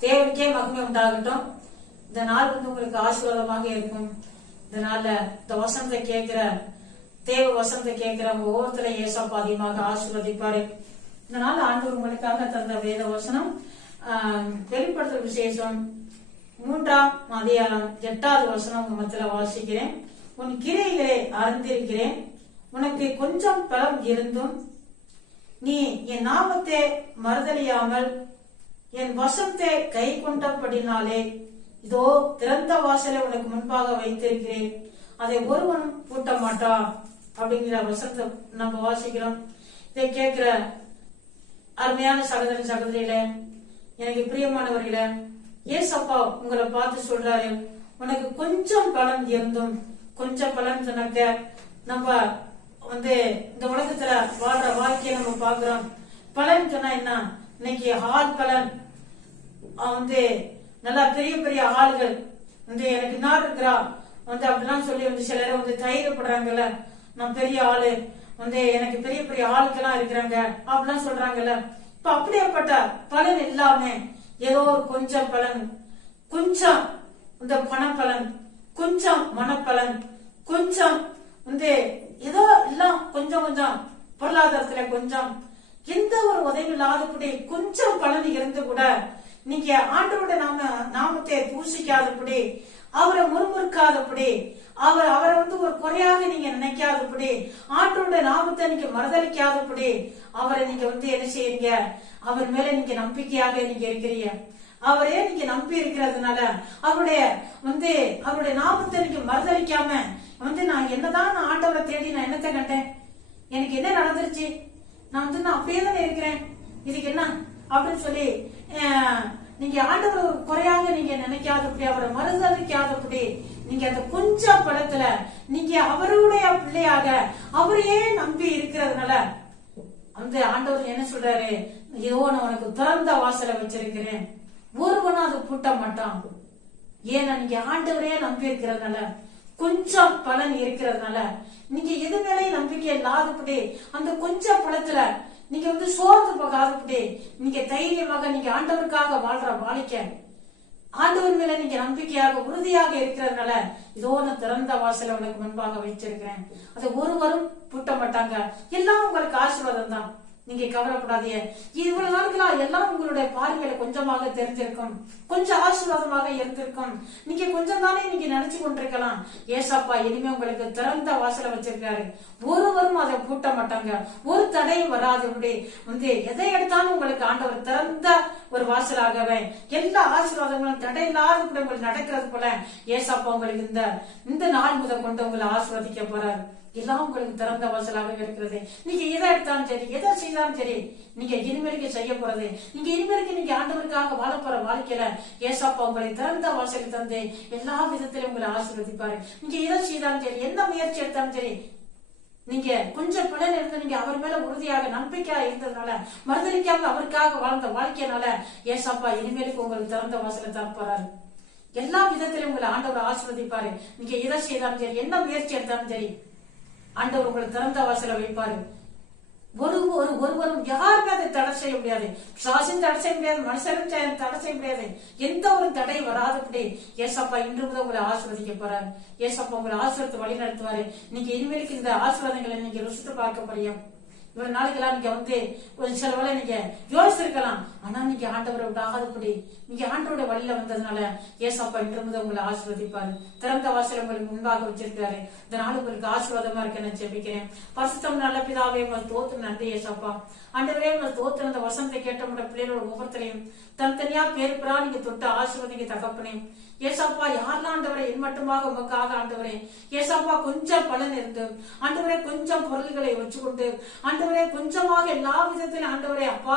தேவனுக்கே மகிமை உண்டாகட்டும். இந்த நாள் வந்து உங்களுக்கு ஆசீர்வாதமாக இருக்கும். இந்த நாள்ல இந்த வசனத்தை கேட்கிற தேவ வசனத்தை கேட்கிற உங்க ஒவ்வொருத்தரையும் ஏசப்பா அதிகமாக ஆசீர்வதிப்பாரு. இந்த நாள் ஆண்டு உங்களுக்காக தந்த வேத வசனம் ஆஹ், விசேஷம். மூன்றாம் அதிகாரம் எட்டாவது வசனம் உங்க மத்தியில வாசிக்கிறேன். உன் கிரைகளை அறிந்திருக்கிறேன் உனக்கு கொஞ்சம் பலம் இருந்தும் நீ என் நாமத்தை மறுதலியாமல் என் வசத்தை கை கொண்டபடினாலே இதோ திறந்த வாசலை உனக்கு முன்பாக வைத்திருக்கிறேன். அதை ஒருவனும் பூட்ட மாட்டான் அப்படிங்கிற வசனத்தை நம்ம வாசிக்கிறோம். இதை கேட்கிற அருமையான சகோதரன் சகோதரியில எனக்கு பிரியமானவர்கள ஏசப்பா உங்களை பார்த்து சொல்றாரு உனக்கு கொஞ்சம் பலன் இருந்தும் கொஞ்சம் பலன் சொன்னாக்க நம்ம வந்து இந்த உலகத்துல வாழ்ற வாழ்க்கையை நம்ம பாக்குறோம் பலன் சொன்னா என்ன? இன்னைக்கு ஆள் பலன். வந்து நல்லா பெரிய பெரிய ஆளுகள். வந்து எனக்கு நாடு இருக்கிறா? வந்து அப்படிலாம் சொல்லி வந்து சிலர் வந்து தைரியப்படுறாங்கல்ல. நான் பெரிய ஆளு. வந்து எனக்கு பெரிய பெரிய ஆளுக்கெல்லாம் இருக்கிறாங்க. அப்படிலாம் சொல்றாங்கல்ல. இப்ப அப்படியேப்பட்ட பலன் இல்லாம ஏதோ ஒரு கொஞ்சம் பலன் கொஞ்சம் இந்த பணப்பலன் கொஞ்சம் மனப்பலன் கொஞ்சம் வந்து ஏதோ எல்லாம் கொஞ்சம் கொஞ்சம் பொருளாதாரத்துல கொஞ்சம் எந்த ஒரு உதவி இல்லாதபடி கொஞ்சம் பலன் இருந்து கூட நீங்க ஆண்டோட நாம நாமத்தை பூசிக்காதபடி அவரை முறுமுறுக்காதபடி அவர் அவரை வந்து ஒரு குறையாக நீங்க நினைக்காதபடி ஆண்டோட நாமத்தை நீங்க மறுதளிக்காதபடி அவரை நீங்க வந்து என்ன செய்யறீங்க அவர் மேல நீங்க நம்பிக்கையாக நீங்க இருக்கிறீங்க. அவரே நீங்க நம்பி இருக்கிறதுனால அவருடைய வந்து அவருடைய நாமத்தை நீங்க மறுதளிக்காம வந்து நான் என்னதான் நான் ஆண்டவரை தேடி நான் என்னத்தை கண்டேன்? எனக்கு என்ன நடந்துருச்சு? நான் வந்து நான் அப்படியே தானே இருக்கிறேன்? இதுக்கு என்ன? அப்படின்னு சொல்லி நீங்க ஆண்டவர் குறையாக நீங்க நினைக்காதபடி அவரை மறுதளிக்காதபடி நீங்க அந்த கொஞ்ச படத்துல நீங்க அவருடைய பிள்ளையாக அவரையே நம்பி இருக்கிறதுனால அந்த ஆண்டவர் என்ன சொல்றாரு? ஏதோ நான் உனக்கு திறந்த வாசலை வச்சிருக்கிறேன். ஒருவனும் அது பூட்ட மாட்டான். ஏன்னா நீங்க ஆண்டவரையே நம்பி இருக்கிறதுனால கொஞ்சம் பலன் இருக்கிறதுனால நீங்க எது மேலேயும் நம்பிக்கை இல்லாதபடி அந்த கொஞ்ச பழத்துல நீங்க வந்து சோர்ந்து போகாதபடி நீங்க தைரியமாக நீங்க ஆண்டவருக்காக வாழ்ற வாழ்க்கை ஆண்டவர் மேல நீங்க நம்பிக்கையாக உறுதியாக இருக்கிறதுனால இதோ நான் திறந்த வாசல உனக்கு முன்பாக வச்சிருக்கிறேன் அதை ஒருவரும் பூட்ட மாட்டாங்க. எல்லாம் உங்களுக்கு ஆசீர்வாதம் தான் நீங்க கவலைப்படாதீங்க. இவ்வளவு நாட்களா எல்லாம் உங்களுடைய பார்வையில கொஞ்சமாக தெரிஞ்சிருக்கும். கொஞ்சம் ஆசீர்வாதமாக இருந்திருக்கும். நீங்க கொஞ்சம் தானே நீங்க நினைச்சு கொண்டிருக்கலாம். ஏசப்பா இனிமே உங்களுக்கு திறந்த வாசல வச்சிருக்காரு. ஒருவரும் அதை பூட்ட மாட்டாங்க. ஒரு தடையும் வராதபடி வந்து எதை எடுத்தாலும் உங்களுக்கு ஆண்டவர் திறந்த ஒரு வாசலாகவே. எல்லா ஆசீர்வாதங்களும் தடையில்லாத கூட உங்களுக்கு நடக்கிறது போல. ஏசாப்பா உங்களுக்கு இந்த இந்த நாள் முதல் கொண்டு உங்களை ஆசீர்வதிக்க போறாரு. எல்லாம் உங்களுக்கு திறந்த வாசலாக இருக்கிறது. நீங்க எதை எடுத்தாலும் சரி எதை செய்தாலும் சரி நீங்க இனிமேலுக்கு செய்ய போறது. நீங்க இனிமேலுக்கு நீங்க ஆண்டவருக்காக வாழ போற வாழ்க்கையில ஏசாப்பா உங்களை திறந்த வாசல் தந்து எல்லா விதத்திலும் உங்களை ஆசீர்வதிப்பாரு. நீங்க எதை செய்தாலும் சரி என்ன முயற்சி எடுத்தாலும் சரி நீங்க கொஞ்சம் பிள்ளைல இருந்து நீங்க அவர் மேல உறுதியாக நம்பிக்கையா இருந்ததுனால மறுதளிக்காம அவருக்காக வாழ்ந்த வாழ்க்கையினால ஏசாப்பா இனிமேலுக்கு உங்களுக்கு திறந்த வாசலை தரப்போறாரு எல்லா விதத்திலும் உங்களை ஆண்டவர் ஆசீர்வதிப்பாரு. நீங்க எதை செய்தாலும் சரி என்ன முயற்சி எடுத்தாலும் சரி ஆண்டவர் உங்களை திறந்த வாசல வைப்பாரு. ஒரு ஒரு ஒருவரும் யாருமே அதை தடை செய்ய முடியாது. சாசின் தடை செய்ய முடியாது மனுஷரும் தடை செய்ய முடியாது. எந்த ஒரு தடை வராதபடி ஏசப்பா இன்று முதல் உங்களை ஆசிர்வதிக்க போறாரு. ஏசப்பா உங்களை ஆசிரியத்தை வழி நடத்துவாரு நீங்க இனிமேலுக்கு இந்த ஆசிர்வாதங்களை நீங்க ருசித்து பார்க்க முடியும் இவ்வளவு நாளைக்கெல்லாம் நீங்க வந்து ஒரு சில வேலை நீங்க யோசிச்சிருக்கலாம். ஆனா நீங்க ஆண்டவரை விடாதபடி நீங்க ஆண்டவரோட வழியில வந்ததுனால ஏசப்பா இன்று உங்களை ஆசீர்வதிப்பாரு. திறந்த வாசல் உங்களுக்கு முன்பாக வச்சிருக்காரு இந்த நாள் உங்களுக்கு ஆசீர்வாதமா இருக்க நான் ஜெபிக்கிறேன். பசுத்தம் நல்ல பிதாவே உங்கள் தோத்து நன்றி ஏசப்பா. ஆண்டவரே உங்கள் தோத்து அந்த வசந்தை கேட்ட உடைய பிள்ளைகளோட ஒவ்வொருத்தரையும் தனித்தனியா பேர் நீங்க தொட்டு ஆசீர்வதிங்க தகப்பனே. ஏசப்பா யாரெல்லாம் ஆண்டவரை என் மட்டுமாக உமக்காக ஆண்டவரே. ஏசப்பா கொஞ்சம் பலன் இருந்து ஆண்டவரே கொஞ்சம் பொருள்களை வச்சுக்கொண்டு ஆண்டவரே ஆண்டவரே கொஞ்சமாக எல்லா விதத்திலும் ஆண்டவரே அப்பா.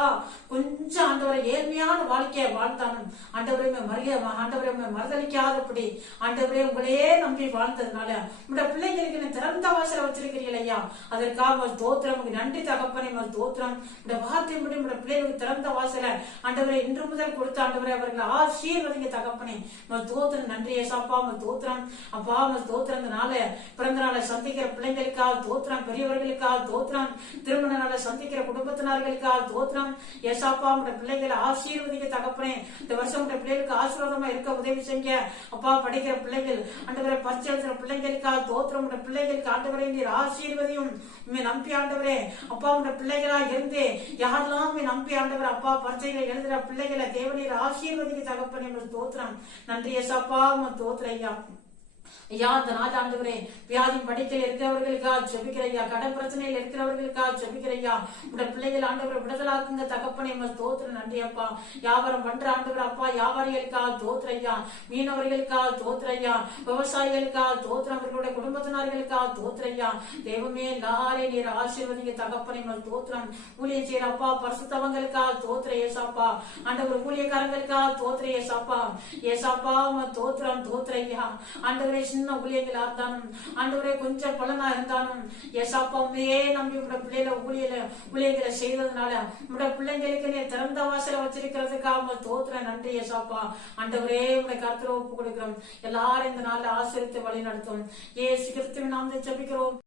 கொஞ்சம் ஆண்டவரை ஏழ்மையான வாழ்க்கையை வாழ்த்தானும் ஆண்டவரையுமே மறிய ஆண்டவரையுமே மறுதளிக்காதபடி ஆண்டவரே உங்களையே நம்பி வாழ்ந்ததுனால உங்களோட பிள்ளைங்களுக்கு நீ திறந்த வாசல வச்சிருக்கிறீர்கள் ஐயா. அதற்காக தோத்திரம் நன்றி தகப்பனை மறு தோத்திரம். இந்த வார்த்தை முடி உங்களுடைய பிள்ளைகளுக்கு திறந்த வாசல ஆண்டவரை இன்று முதல் கொடுத்த ஆண்டவரை அவர்களை ஆசீர்வதிங்க தகப்பனை. மறு தோத்திரம் நன்றி ஏசாப்பா மறு தோத்திரம். அப்பா மறு தோத்திரம் பிறந்த நாளை சந்திக்கிற பிள்ளைங்களுக்காக தோத்திரம் பெரியவர்களுக்காக தோத்திரம் திருமண நாளை சந்திக்கிற குடும்பத்தினர்களுக்காக தோத்திரம். ஏசாப்பா உங்க பிள்ளைகளை ஆசீர்வதிக்க தகப்பனே. இந்த வருஷம் உங்க பிள்ளைகளுக்கு ஆசீர்வாதமா இருக்க உதவி செய்ய அப்பா படிக்கிற பிள்ளைகள் ஆண்டவரை பரிச்சை பிள்ளைகளுக்காக தோத்திரம். உங்க பிள்ளைகளுக்கு ஆண்டவரை நீர் ஆசீர்வதியும். உண்மை நம்பி ஆண்டவரே அப்பா உங்க பிள்ளைகளா இருந்து யாரெல்லாம் நம்பி ஆண்டவர் அப்பா பரிச்சைகளை எழுதுற பிள்ளைகளை தேவநீர் ஆசீர்வதிக்க தகப்பனே தோத்திரம். நன்றி ஏசாப்பா உமக்கு தோத்திரம் ஐயா அந்த நாள் ஆண்டவரே வியாதி படைக்கல இருக்கிறவர்களுக்கா ஜெபிக்கிறையா? கடன் பிரச்சனையில் இருக்கிறவர்களுக்கா ஜெபிக்கிறையா? உட பிள்ளைகள் ஆண்டவரை விடுதலாக்குங்க தகப்பனே தோத்திர நன்றி அப்பா வியாபாரம் பண்ற ஆண்டவர் அப்பா வியாபாரிகளுக்கா தோத்திரையா மீனவர்களுக்கா தோத்திரையா விவசாயிகளுக்கா தோத்திரம் அவர்களுடைய குடும்பத்தினர்களுக்கா தோத்திரையா தெய்வமே எல்லாரையும் நீர் ஆசீர்வதிங்க தகப்பனே உங்கள் தோத்திரம் ஊழியர் செய்யற அப்பா பரிசுத்தவங்களுக்கா தோத்திர ஏசாப்பா. ஆண்டவர் ஊழியக்காரங்களுக்கா தோத்திர ஏசாப்பா. ஏசாப்பா உங்க தோத்திரம் தோத்திரையா ஆண்டவரே சின்ன ஊழியங்களா இருந்தாலும் ஆண்டவரே கொஞ்சம் பலனா இருந்தாலும் ஏசாப்பா உண்மையே நம்பி உங்களோட பிள்ளைகளை ஊழியல ஊழியங்களை செய்ததுனால உங்களோட பிள்ளைங்களுக்கு நீ திறந்த வாசல வச்சிருக்கிறதுக்காக உங்க தோத்திர நன்றி ஏசாப்பா. ஆண்டவரே உங்களை கருத்துல ஒப்பு கொடுக்கிறோம். எல்லாரும் இந்த நாள்ல ஆசிரியத்தை வழி நடத்தும் ஏ கிறிஸ்துவின் நாம் ஜபிக்கிறோம்.